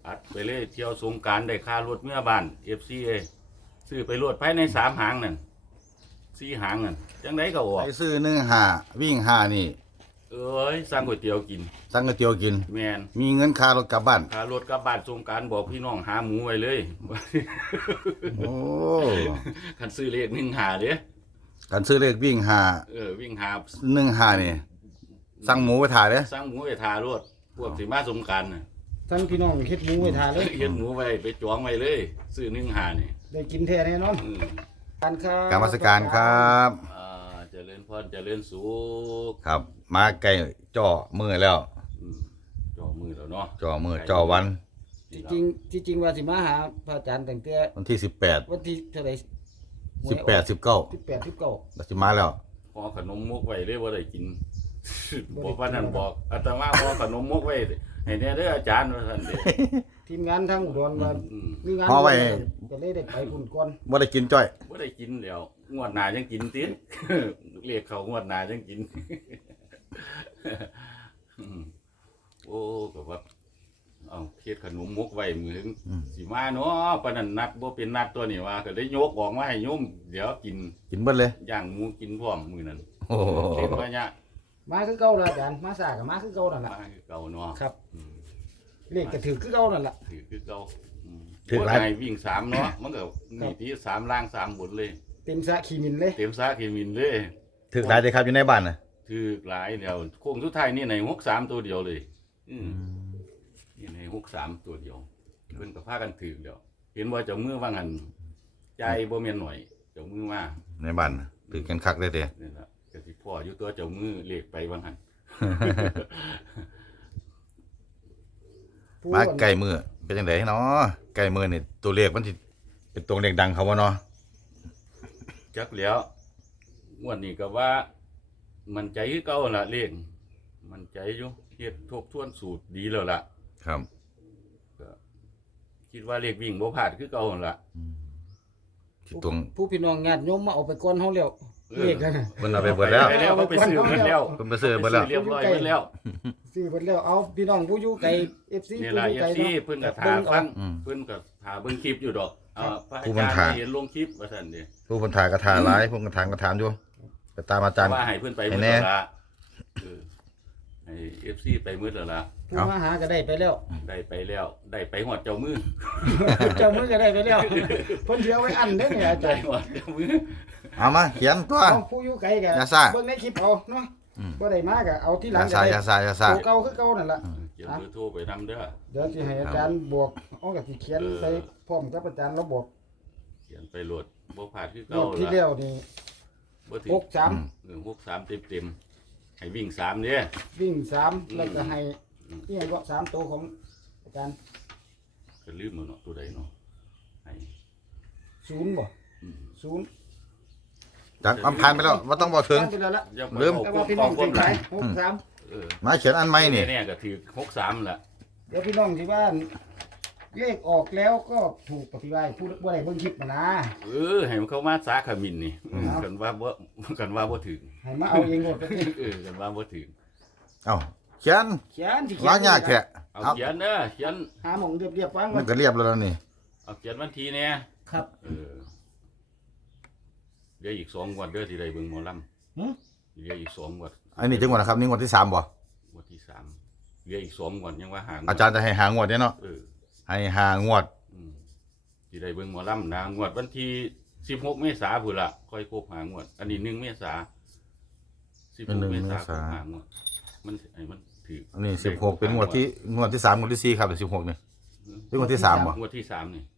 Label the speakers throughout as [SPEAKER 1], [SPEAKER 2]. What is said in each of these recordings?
[SPEAKER 1] อัดไปเลยเที่ยวสงกรานต์ได้ค่ารถเมื่อบ้าน FCA ซื้อไปรวดภายใน3 หางนั่น4 หางนั่นจังไดก็ออก
[SPEAKER 2] ไปซื้อ15วิ่ง5นี่
[SPEAKER 1] เอ้ยสั่งก๋วยเตี๋ยวกิน
[SPEAKER 2] สั่งก๋วยเตี๋ยวกิน
[SPEAKER 1] แมน
[SPEAKER 2] มีเงินค่ารถกลับบ้าน
[SPEAKER 1] ค่ารถกลับบ้านสงกรานต์บอกพี่น้องหาหมูไว้เลย
[SPEAKER 2] โอ้
[SPEAKER 1] คันซื้อเลข1 หาเด้
[SPEAKER 2] การซื้อเลขวิ่ง
[SPEAKER 1] วิ่งหา
[SPEAKER 2] 5 15นี่สั่งหมูไปถ่ายเด้อ
[SPEAKER 1] สั่งหมูไปทารถพวกสิมาสงกรานต์น่ะ
[SPEAKER 3] ทั้งพี่น้องเฮ็ดหมูไว้ทานเลย
[SPEAKER 1] เฮ็ดหมูไว้ไปจองไว้เลย ซื้อ1 หานี่
[SPEAKER 3] ได้กินแท้แน่นอน
[SPEAKER 1] อืม
[SPEAKER 3] การค้า
[SPEAKER 2] การมาสการครับ
[SPEAKER 1] เจริญพรเจริญสุข
[SPEAKER 2] ครับ มาใกล้จ่อมือแล้ว
[SPEAKER 1] อืมจ่อมือแล้วเนาะ
[SPEAKER 2] จ่อมือจ่อวัน
[SPEAKER 3] ที่จริงว่าสิมาหาพระอาจารย์ตั้งแต่
[SPEAKER 2] วันที่18
[SPEAKER 3] วันที่เท่าไหร่
[SPEAKER 2] 18 19
[SPEAKER 3] 18 19
[SPEAKER 2] เราสิมาแล้ว
[SPEAKER 1] พอขนมมุกไว้เลยบ่ได้กิน บอกว่านั่นบอกอาตมาพอขนมมุกไว้ให้แน่เด้ออาจารย์ว่าซั่นเด้
[SPEAKER 3] ทีมงานทางอุดรว่า
[SPEAKER 1] อืม
[SPEAKER 3] มีงาน
[SPEAKER 2] พอไว้
[SPEAKER 3] ก็เลยได้ไปพุ่นก่อน
[SPEAKER 2] บ่ได้กินจ้อย
[SPEAKER 1] บ่ได้กินแล้วงวดหน้ายังกินติ เรียกเขางวดหน้ายังกิน อืมโอ้ก็ว่าเอาเฮ็ดขนมมุกไว้มื้อถึงสิมาเนาะปานนั้นนัดบ่เป็นนัดตัวนี้ว่าก็เลยยกออกมาให้โยมเดี๋ยวกิน
[SPEAKER 2] กินเบิดเลย
[SPEAKER 1] ย่างหมูกินพร้อมมื้อนั้น
[SPEAKER 2] โอ้โห
[SPEAKER 1] เห็นว่าเนี่ย
[SPEAKER 3] มาคือเก่าล่ะอาจารย์มาสาก็มาคือเก่านั่นล่ะ
[SPEAKER 1] มาคือเก่าเนาะ
[SPEAKER 3] ครับ
[SPEAKER 1] อืม
[SPEAKER 3] เลขก็ถือคือเก่านั่นล่ะ
[SPEAKER 1] ถือคือเก่าอืม
[SPEAKER 2] ถือหลาย
[SPEAKER 1] บ่ได้วิ่ง3เนาะมันก็มีที่3ล่าง3บนเลย
[SPEAKER 3] เต็มสระขี้มินเลย
[SPEAKER 1] เต็มซาเคมินเลย
[SPEAKER 2] ถึกหลายเลยครับอยู่ในบ้านน่ะ
[SPEAKER 1] ถือหลายแล้วโค้งสุดท้ายนี่ใน63ตัวเดียวเลย อืมนี่ใน63ตัวเดียวเพิ่นก็พากันถือแล้วเห็นว่าเจ้ามือว่างั้นใจบ่แม่นหน่อยเจ้ามือว่า
[SPEAKER 2] ในบ้านน่ะถึกกันคักเลยเด้
[SPEAKER 1] นี่ล่ะก็สิพ่ออยู่ตัวเจ้ามือเลขไปว่างั้น
[SPEAKER 3] ผู้
[SPEAKER 2] มาใกล้มือเป็นจังไดเนาะใกล้มือนี่ตัวเลขมันสิเป็นตัวเลขดังเขาว่าเนาะ
[SPEAKER 1] จักแล้วงวดนี้ก็ว่ามันใจคือเก่าล่ะเลขมันใจอยู่เฮ็ดทบทวนสูตรดีแล้วล่ะ
[SPEAKER 2] ครับ
[SPEAKER 1] ก็คิดว่าเลขวิ่งบ่พลาดคือเก่าหั่นล่ะ
[SPEAKER 2] สิตรง
[SPEAKER 3] ผู้พี่น้องญาติโยมมาเอาไปก่อนเฮาแล้วเลขกันน่ะ
[SPEAKER 2] เพิ่นเอาไปเบิดแล้ว
[SPEAKER 1] ไปแล้วเขาไปซื้อเบิดแล้ว
[SPEAKER 2] เพิ่นไปซื้อเบิดแล้ว
[SPEAKER 1] เรียบร้อยเบิดแล้ว
[SPEAKER 3] ซื้อเบิดแล้วเอาพี่น้องผู้อยู่ไกล FC
[SPEAKER 1] นี่
[SPEAKER 3] ผู้
[SPEAKER 1] ล่ะ
[SPEAKER 3] อยู่ไกล
[SPEAKER 1] FC เพิ่นก็ถาฟัง
[SPEAKER 2] อืม
[SPEAKER 1] เพิ่นก็ถาเบิ่งคลิปอยู่ดอกพระ
[SPEAKER 2] ผู้
[SPEAKER 1] อา
[SPEAKER 2] บัญ
[SPEAKER 1] จารย์
[SPEAKER 2] ชา
[SPEAKER 1] เห็นลงคลิปว่าซั่นเด้
[SPEAKER 2] ผู้คนถ่ายกระถาหลายผู้คนถามกระถามอยู่ไปตามอาจารย์
[SPEAKER 1] ว่าให้เพิ่นไป
[SPEAKER 2] ให้
[SPEAKER 1] มื้อ
[SPEAKER 2] แน่
[SPEAKER 1] ละให้ FC ไปมื้อละ
[SPEAKER 3] ผู้มาหาก็ได้ไปแล้ว
[SPEAKER 1] ได้ไปแล้วได้ไปฮอดเจ้ามือ
[SPEAKER 3] เจ้ามือก็ได้ไปแล้วเพิ่นสิเอาไว้อันเด้อเนี่ยอาจา
[SPEAKER 1] ได้
[SPEAKER 3] รย์
[SPEAKER 1] ฮอดเจ้ามือ
[SPEAKER 2] เอามาเขียนตัว
[SPEAKER 3] เอาผู้อยู่ไกลก็
[SPEAKER 2] อย่าซ่า
[SPEAKER 3] เบิ่งในคลิปเอาเนาะ
[SPEAKER 2] อืม
[SPEAKER 3] บ่ได้มาก็เอาที่ห
[SPEAKER 2] อ
[SPEAKER 3] ลั
[SPEAKER 2] ย่าง ซ่า
[SPEAKER 3] ก็
[SPEAKER 2] อย่า
[SPEAKER 3] ได้
[SPEAKER 2] ซ่าอย่าซ่า
[SPEAKER 3] ตัวเก่าคือเก่านั่นล่ะ
[SPEAKER 1] เขียนเบอร์โทรไปนำเด้อ
[SPEAKER 3] เดี๋ยวสิให้อาจารย์บอกเอาก็สิเขียนใส่พร้อมกับอาจารย์แล้วบอก
[SPEAKER 1] เขียนไปโหลดบ่พลาดคือ
[SPEAKER 3] ร
[SPEAKER 1] เก่า
[SPEAKER 3] อบที่
[SPEAKER 1] ล่ะ
[SPEAKER 3] แล้วนี่
[SPEAKER 1] บ่ถึง
[SPEAKER 3] 63
[SPEAKER 1] 63เต็มๆให้วิ่ง3เด้
[SPEAKER 3] วิ่ง3แล้วก็ให้นี่ก็3ตัวของอาจารย์
[SPEAKER 1] ก็ลืมแล้วเนาะตัวใดเนาะให้
[SPEAKER 3] 0บ่
[SPEAKER 1] อืม
[SPEAKER 3] 0
[SPEAKER 2] จากอำผ่านไปแล้วว่าต้องบอกถึง
[SPEAKER 3] ผ่านไปแล้วละ
[SPEAKER 1] อย่าไป
[SPEAKER 2] ลืม
[SPEAKER 1] เอา
[SPEAKER 3] แต่
[SPEAKER 1] คว
[SPEAKER 3] ว่าพี่น้อง
[SPEAKER 1] คว
[SPEAKER 3] เป็นไง
[SPEAKER 1] หลัง
[SPEAKER 3] 63
[SPEAKER 1] เออ
[SPEAKER 2] มาเขียนอันใหม่นี่
[SPEAKER 1] แน่ๆก็ถือ63ล่ะ
[SPEAKER 3] เดี๋ยวพี่น้องที่บ้านเลขออกแล้วก็ถูกปฏิวัติผู้บ่ได้เบิ่งคลิปมานะ
[SPEAKER 1] ให้มันเข้ามาสาขมินนี่
[SPEAKER 3] ครับ
[SPEAKER 1] กันว่าบ่กันว่าบ่ถึง
[SPEAKER 3] ให้มาเอาเองหมด
[SPEAKER 1] กันว่าบ่ถึง
[SPEAKER 2] เอ้าเขียน
[SPEAKER 3] เขียนที่เขี
[SPEAKER 2] ว่ายากแท้
[SPEAKER 1] เอา
[SPEAKER 2] เอา
[SPEAKER 1] เขียนเด้อเขียน
[SPEAKER 3] หาหมองเรียบๆวาง
[SPEAKER 2] มันก็เรียบแล้วนี่
[SPEAKER 1] เอาเขียนวันที่เนี่ย
[SPEAKER 3] ครับ
[SPEAKER 1] เดี๋ยวอีก2งวดเด้อสิได้เบิ่งหมอลำ
[SPEAKER 3] หึ
[SPEAKER 1] เดี๋ยวอีก2งวด
[SPEAKER 2] อันนี้จังหวัดนะครับนี่งวดที่3บ่
[SPEAKER 1] งวดที่3เดี๋ยวอีก2งวดยังว่าหางวด
[SPEAKER 2] อาจารย์จะให้หางวดเนี่ยเนาะ
[SPEAKER 1] เออ
[SPEAKER 2] ให้หางวด
[SPEAKER 1] สิได้เบิ่งหมอลำนะงวดวันที่16เมษายนพุ่นล่ะค่อยครบหางวด อันนี้1เมษายน16เมษายนครบหางวดมันไอ้มันถือ
[SPEAKER 2] อันนี้16เป็นงวดที่3งวดที่4ครับ16นี่เป็นงวดที่3บ่
[SPEAKER 1] งวดที่3นี่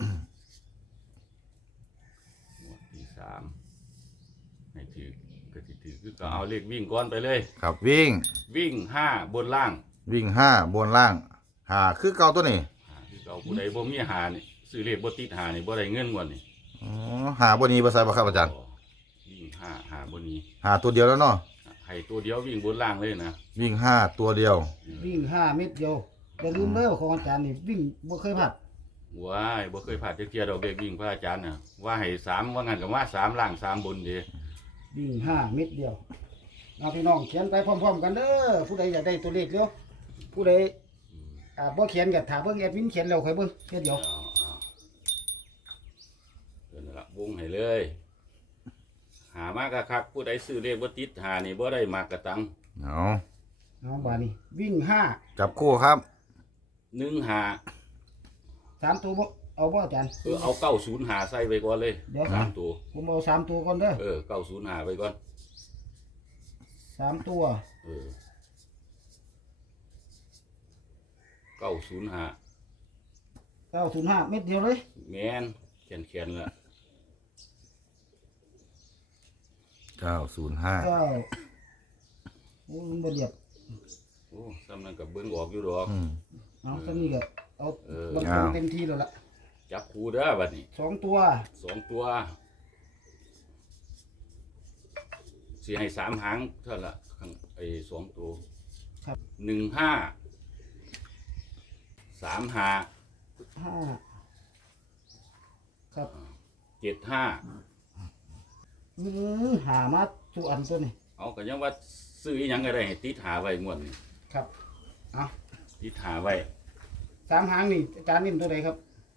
[SPEAKER 1] งวดที่3ให้ถือก็สิถือคือก็เอาเลขวิ่งก่อนไปเลย
[SPEAKER 2] ครับวิ่ง
[SPEAKER 1] วิ่ง5บนล่าง
[SPEAKER 2] วิ่ง5บนล่างหาคือเก่าตัวนี้
[SPEAKER 1] คือเอาผู้ใดบ่มีหานี่ซื้อเลขบ่ติดหานี่บ่ได้เงินงวดนี่
[SPEAKER 2] อ๋อหาบ่นี้บ่ใส่บ่ครับอาจารย์
[SPEAKER 1] วิ่งหาบ่นี้
[SPEAKER 2] หาตัวเดียวแล้วเนาะ
[SPEAKER 1] ให้ตัวเดียววิ่งบนล่างเลยนะ
[SPEAKER 2] วิ่ง5ตัวเดียว
[SPEAKER 3] วิ่ง5เม็ดเดียวอย่าลืมเด้อของอาจารย์นี่วิ่งบ่เคยพลาด
[SPEAKER 1] ว้ายบ่เคยผ่านจักเที่ยดอกเด็กวิ่งพระอาจารย์น่ะว่าให้3ว่างั้นก็ว่า3ล่าง3บนเด้
[SPEAKER 3] วิ่ง5เม็ดเดียวเอาพี่น้องเขียนไปพร้อมๆกันเด้อผู้ใดอยากได้ตัวเลขเร็วผู้ใดบ่เขียนก็ถ้าเบิ่งแอดมินเขียนแล้วค่อยเบิ่งแค่เดียว
[SPEAKER 1] เอาเดี๋ยวนั่นละวงให้เลย หามากคักๆผู้ใดซื้อเลขบ่ติดหานี่บ่ได้มากกระตัง
[SPEAKER 2] เอา
[SPEAKER 3] เอาบาดนี้วิ่ง5
[SPEAKER 2] จับคู่ครับ
[SPEAKER 1] 1หา
[SPEAKER 3] 3ตัวบ่เอาบ่อาจารย์
[SPEAKER 1] เอา905หาใส่ไว้ก่อนเลย
[SPEAKER 3] เดี๋ยว
[SPEAKER 1] สามตัว
[SPEAKER 3] ผมเอา3ตัวก่อนเด้อ
[SPEAKER 1] 905หาไว้ก่อน
[SPEAKER 3] 3ตัว
[SPEAKER 1] 905หา
[SPEAKER 3] 905เม็ดเดียวเลย
[SPEAKER 1] แม่นแขนๆละ
[SPEAKER 2] 905
[SPEAKER 3] 9โอ้มันบ่เรียบ
[SPEAKER 1] โอ้ซ้ำนั้นก็เบิ่งออกอยู่ดอก
[SPEAKER 3] เอาซะนี่ก็เอา ลง
[SPEAKER 2] เอา
[SPEAKER 3] เต็มที่แล้วล่ะ
[SPEAKER 1] จับคู่เด้อบัดนี้
[SPEAKER 3] 2ตัว
[SPEAKER 1] 2ตัวสิให้3หางเท่านั้นละข้างไอ้2ตัว
[SPEAKER 3] ครับ
[SPEAKER 1] 15 35
[SPEAKER 3] 5ครับ
[SPEAKER 1] 75
[SPEAKER 3] หามาสู่อันตัวนี้
[SPEAKER 1] เอาก็ยังว่าซื้ออีหยังก็ได้ให้ติดหาไว้งวดนี้
[SPEAKER 3] ครับเอา
[SPEAKER 1] ติดหาไว้
[SPEAKER 3] 3หางนี่อาจารย์นิ่มตัวใดครับ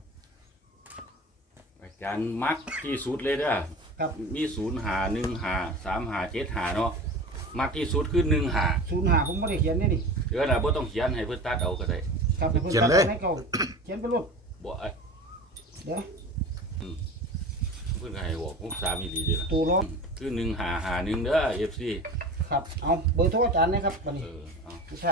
[SPEAKER 1] อาจารย์มักที่สุดเลยเด้อ
[SPEAKER 3] ครับ
[SPEAKER 1] มี0หา1หา3หา7หาเนาะมักที่สุดคือ1หา
[SPEAKER 3] 05ผมบ่ได้เขียนนี่นี่
[SPEAKER 1] เดี๋ยวน่ะบ่ต้องเขียนให้เพิ่นตัดเอาก็ได้
[SPEAKER 3] ครับให้พิ่
[SPEAKER 2] เขียนเลย
[SPEAKER 3] ตัดให้เขาเขียนไปรวด
[SPEAKER 1] บ่เอ้ย
[SPEAKER 3] เดี๋ยว
[SPEAKER 1] เพิ่นก็ให้บอก63อีหลีเด้อล่ะ
[SPEAKER 3] ตัวรอง
[SPEAKER 1] คือ1หาหา1เด้อ FC
[SPEAKER 3] ครับเอาเบอร์โทรอาจารย์นะครับบัดนี้
[SPEAKER 1] เอา
[SPEAKER 3] ไม่ใช่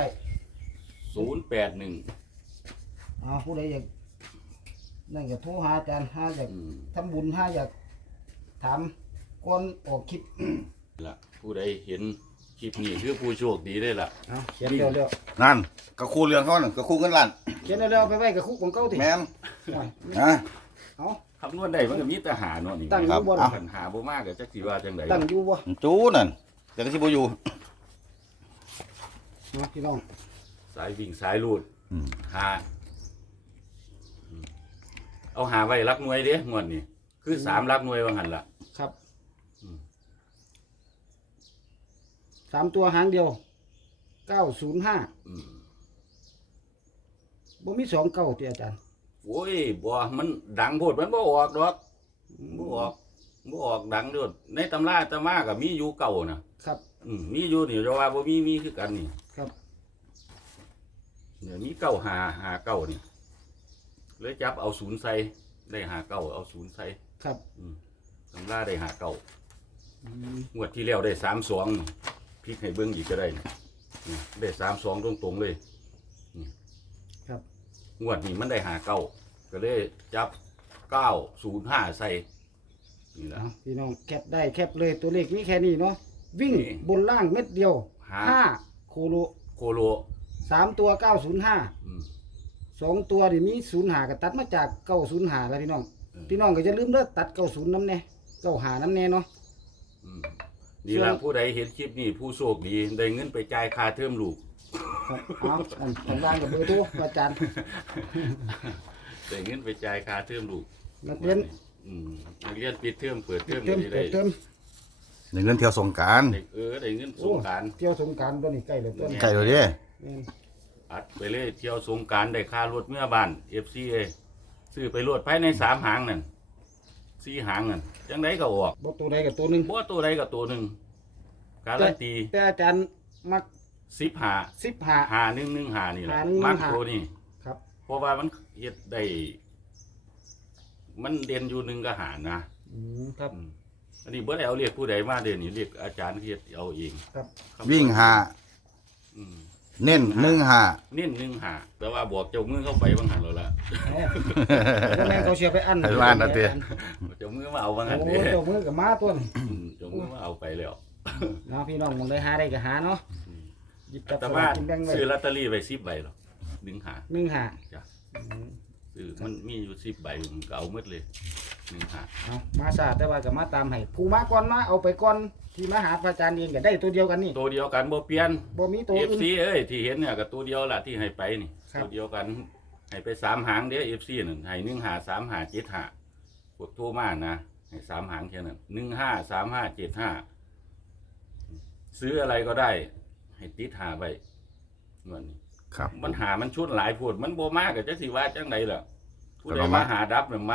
[SPEAKER 1] 081
[SPEAKER 3] เอาผู้ใดอยากนั่นก็โทรหาอาจารย์หาอยาก
[SPEAKER 1] อืม
[SPEAKER 3] ทำบุญหาอยากถามก่อนออกคลิป
[SPEAKER 1] ล่ะผู้ใดเห็นคลิปนี้คือผู้โชคดีได้ล่ะ
[SPEAKER 3] เอาเขียนเร็ว
[SPEAKER 2] นั่นกระคู่เรื่องเขาน่ะกระคู่กันล้าน
[SPEAKER 3] ๆเขียนเร็วๆไปไว้กับคุกของเก่าติ
[SPEAKER 2] แม่น
[SPEAKER 3] โอ้ย
[SPEAKER 2] นะ
[SPEAKER 3] เอา
[SPEAKER 1] คำนวณได้มันก็มีแต่หาเนาะนี่
[SPEAKER 3] ตั้งอยู่บน
[SPEAKER 1] คันหาบ่มากก็จักสิว่าจังได๋
[SPEAKER 3] ตั้งอยู่บ่
[SPEAKER 2] จูนั่นแต่ก็สิบ่อยู่
[SPEAKER 3] เนาะพี่น้อง
[SPEAKER 1] สายวิ่งสายรูด
[SPEAKER 2] อืม
[SPEAKER 1] หาเอาหาไว้รักหน่วยเด้งวดนี้คือ3รักหน่วยว่าหั่นล่ะ
[SPEAKER 3] ครับ
[SPEAKER 1] อืม
[SPEAKER 3] 3ตัวหางเดียว905
[SPEAKER 1] อืม
[SPEAKER 3] บ่มี2เก้าติอาจารย์
[SPEAKER 1] โอ้ยบ่มันดังโพดมันบ่ออกดอกบ่ออกดังโดดในตำราตำมาก็มีอยู่เก่าน่ะ
[SPEAKER 3] ครับ
[SPEAKER 1] มีอยู่นี่จะว่าบ่มีคือกันนี่
[SPEAKER 3] ครับ
[SPEAKER 1] เนี่ยมีเก้าหาเก้านี่เลยจับเอาศูนย์ใส่ได้หาเก้าเอาศูนย์ใส่
[SPEAKER 3] ครับ
[SPEAKER 1] ตำราได้หาเก้า
[SPEAKER 3] อืม
[SPEAKER 1] งวดที่แล้วได้32นี่พลิกให้เบิ่งอีกก็ได้นี่ได้32ตรงๆเลยนี่
[SPEAKER 3] ครับ
[SPEAKER 1] งวดนี้มันได้หาเก้าก็เลยจับ905ใส่นี่แหละ
[SPEAKER 3] เอาพี่น้องแคปได้แคปเลยตัวเลขมีแค่นี้เนาะวิ่ง
[SPEAKER 1] นี่
[SPEAKER 3] บนล่างเม็ดเดียว
[SPEAKER 1] หา
[SPEAKER 3] 5โคโล
[SPEAKER 1] โคโล
[SPEAKER 3] 3ตัว905
[SPEAKER 1] อืม
[SPEAKER 3] 2ตัวนี่มี05ก็ตัดมาจาก905แล้วพี่น้อง
[SPEAKER 1] อืม
[SPEAKER 3] พี่น้องก็อย่าลืมเด้อตัด90น้ำแน่95น้ำแน่เนาะ
[SPEAKER 1] อืมนี่ละผู้ใดเห็นคลิปนี้ผู้โชคดีได้เงินไปจ่ายค่าเทอมลูก
[SPEAKER 3] ครับเอาอันข้างล่างกับเบอร์โทรอาจารย์
[SPEAKER 1] ได้เงินไปจ่ายค่าเทอมลูก
[SPEAKER 3] นักเรียน
[SPEAKER 1] นักเรียนปิดเทอมเปิดเทอม
[SPEAKER 3] เติม
[SPEAKER 1] ก็ได้
[SPEAKER 3] เติม
[SPEAKER 2] ได้เงินเที่ยวสงกราร
[SPEAKER 1] ได้ได้เงินสงกราร
[SPEAKER 3] เที่ยวสงกรารตัวนี้ใกล้แล้วตัวนี้
[SPEAKER 2] ใช่เลยดิ
[SPEAKER 3] แม่น
[SPEAKER 1] อัดไปเลยเที่ยวสงกรารได้ค่ารถเมื่อบ้าน FCA ซื้อไปรถภายใน3หางนั่น4หางนั่นจังไดก็ออก
[SPEAKER 3] บ่ตัวใดกับตัวหนึง
[SPEAKER 1] บ่ตัวใดก็ตัวหนึงการันตี
[SPEAKER 3] แต่อาจารย์มัก
[SPEAKER 1] 10หา
[SPEAKER 3] 15
[SPEAKER 1] หา1หานี่แหละ
[SPEAKER 3] หา1
[SPEAKER 1] มัก
[SPEAKER 3] หา
[SPEAKER 1] ตัวนี้
[SPEAKER 3] ครับ
[SPEAKER 1] เพราะว่ามันเฮ็ดได้ มันเด่นอยู่1ก็หานะ
[SPEAKER 3] ครับ
[SPEAKER 1] อันนี้บ่ได้เอาเรียกผู้ใดมาเด่นนี่เรียกอาจารย์เฮ็ดเอาเอง
[SPEAKER 3] ครับ
[SPEAKER 2] วิ่งหา
[SPEAKER 1] อืม
[SPEAKER 2] เน้น1หา
[SPEAKER 1] เน้น1หาแต่ว่าบอกเจ้ามือเข้าไปบางหันแล้วล่ะ
[SPEAKER 3] เอาแม่นเขาเสียไปอัน
[SPEAKER 2] ให้บ้านนะเต้
[SPEAKER 1] เจ้ามือมาเอาบางหัน
[SPEAKER 3] โอ้
[SPEAKER 1] เด้
[SPEAKER 3] เจ้ามือกับมาตัวนี้
[SPEAKER 1] เจ้ามือมาเอาไปแล้ว
[SPEAKER 3] เนาะพี่น้องมองได้หาได้ก็หาเนาะหยิบจับ
[SPEAKER 1] แต่
[SPEAKER 3] ส
[SPEAKER 1] ว่า
[SPEAKER 3] ลากกินแบ่งไว้
[SPEAKER 1] ซื้อลอตเตอรี่ไว้10ใบหรอก1หา
[SPEAKER 3] 1หา
[SPEAKER 1] จ้ะซื้อมันมีอยู่10ใบผมก็เอาหมดเลย1หา
[SPEAKER 3] เอามาซาแต่ว่าก็มาตามให้ผู้มาก่อนมาเอาไปก่อนที่มาหาพระอาจารย์เองก็ได้ตัวเดียวกันนี่
[SPEAKER 1] ตัวเดียวกันบ่เปลี่ยน
[SPEAKER 3] บ่มีตัวอื่น
[SPEAKER 1] FC เอ้ยที่เห็นเนี่ยก็ตัวเดียวล่ะที่ให้ไปนี่
[SPEAKER 3] ครับ
[SPEAKER 1] ตัวเดียวกันให้ไป3หางเด้อ FC นั่นให้1หา3หา7หาพวกโทรมานะให้3หางแค่นั้น1 5 3 5 7 5ซื้ออะไรก็ได้ ให้ติดหาไว้เงินนี้
[SPEAKER 2] ครับ
[SPEAKER 1] มันหามันชุดหลายพูดมันบ่มากก็จักสิว่าจังไดล่ะผู้ใด
[SPEAKER 2] ก็บ่
[SPEAKER 1] มา
[SPEAKER 2] มา
[SPEAKER 1] หาดับน่ะมา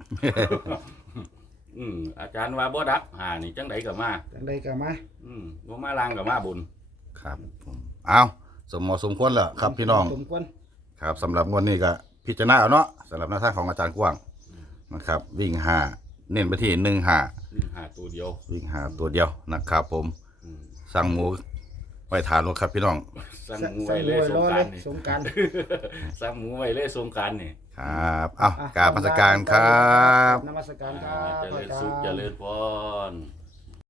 [SPEAKER 1] อาจารย์ว่าบ่ดับหานี่จังไดก็มา
[SPEAKER 3] จังไดก็มา
[SPEAKER 1] บ่มาลางก็มาบุญ
[SPEAKER 2] ครับผมเอาสมเหมาะสมควรแล้วครับพี่น้อง
[SPEAKER 3] สมควร
[SPEAKER 2] ครับสำหรับงวดนี้ก็พิจารณาเอาเนาะสำหรับหน้าทางของอาจารย์กว้างนะครับ วิ่งหาเน้นไปที่1 หา
[SPEAKER 1] หาตัวเดียว
[SPEAKER 2] วิ่งหาตัวเดียวนะครับ ผม
[SPEAKER 1] อืม
[SPEAKER 2] สั่งหมูไว้ทานรถครับพี่น้อง
[SPEAKER 1] สั่งหมูไว้เลยสงกรานต์นี่
[SPEAKER 3] สงกราร
[SPEAKER 1] สั่งหมูไว้เลยสงกรานต์นี่
[SPEAKER 2] ครับเอากราบนมัสการครับ
[SPEAKER 3] นมัสการครั
[SPEAKER 1] เจ
[SPEAKER 3] บ
[SPEAKER 1] ริญสุขเจริญพร